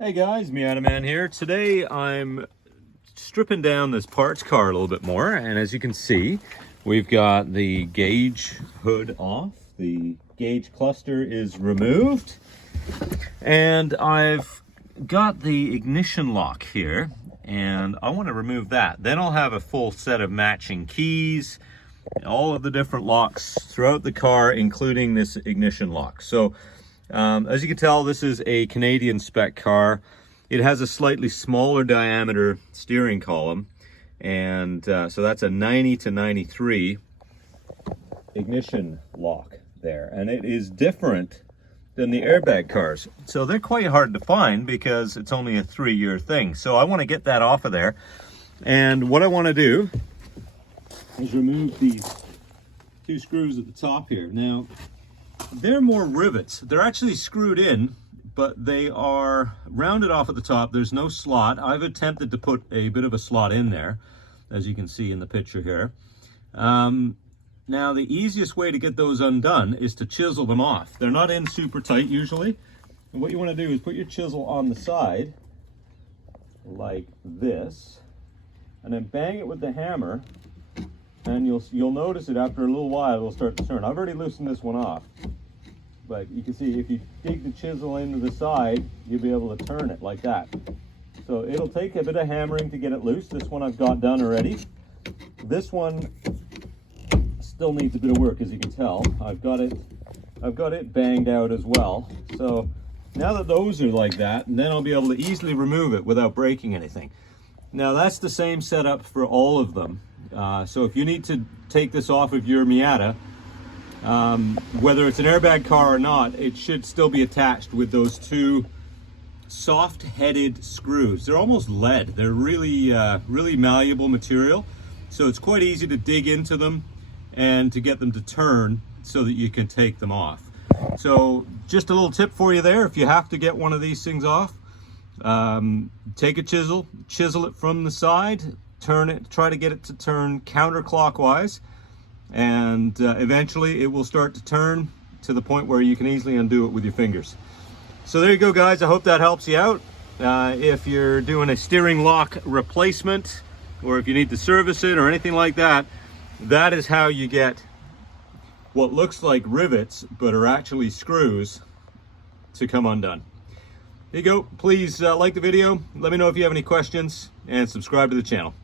Hey guys, Miata Man here. Today I'm stripping down this parts car a little bit more, and as you can see, we've got the gauge hood off, the gauge cluster is removed, and I've got the ignition lock here, and I want to remove that. Then I'll have a full set of matching keys, all of the different locks throughout the car, including this ignition lock. So as you can tell, this is a Canadian spec car. It has a slightly smaller diameter steering column, and so that's a 90 to 93 ignition lock there, and it is different than the airbag cars. So they're quite hard to find because it's only a 3-year thing. So I want to get that off of there, and what I want to do is remove these 2 screws at the top here. Now, they're more rivets. They're actually screwed in, but they are rounded off at the top. There's no slot. I've attempted to put a bit of a slot in there, as you can see in the picture here. Now, the easiest way to get those undone is to chisel them off. They're not in super tight usually. And what you want to do is put your chisel on the side, like this, and then bang it with the hammer, and you'll notice it after a little while, it'll start to turn. I've already loosened this one off, but you can see if you dig the chisel into the side, you'll be able to turn it like that. So it'll take a bit of hammering to get it loose. This one I've got done already. This one still needs a bit of work, as you can tell. I've got it banged out as well. So now that those are like that, then I'll be able to easily remove it without breaking anything. Now that's the same setup for all of them. So if you need to take this off of your Miata, whether it's an airbag car or not, it should still be attached with those 2 soft-headed screws. They're almost lead. They're really, really malleable material. So it's quite easy to dig into them and to get them to turn so that you can take them off. So just a little tip for you there. If you have to get one of these things off, take a chisel it from the side, turn it, try to get it to turn counterclockwise, and eventually it will start to turn to the point where you can easily undo it with your fingers. So there you go, guys. I hope that helps you out. If you're doing a steering lock replacement, or if you need to service it or anything like that, that is how you get what looks like rivets but are actually screws to come undone. There you go. Please like the video, let me know if you have any questions, and subscribe to the channel.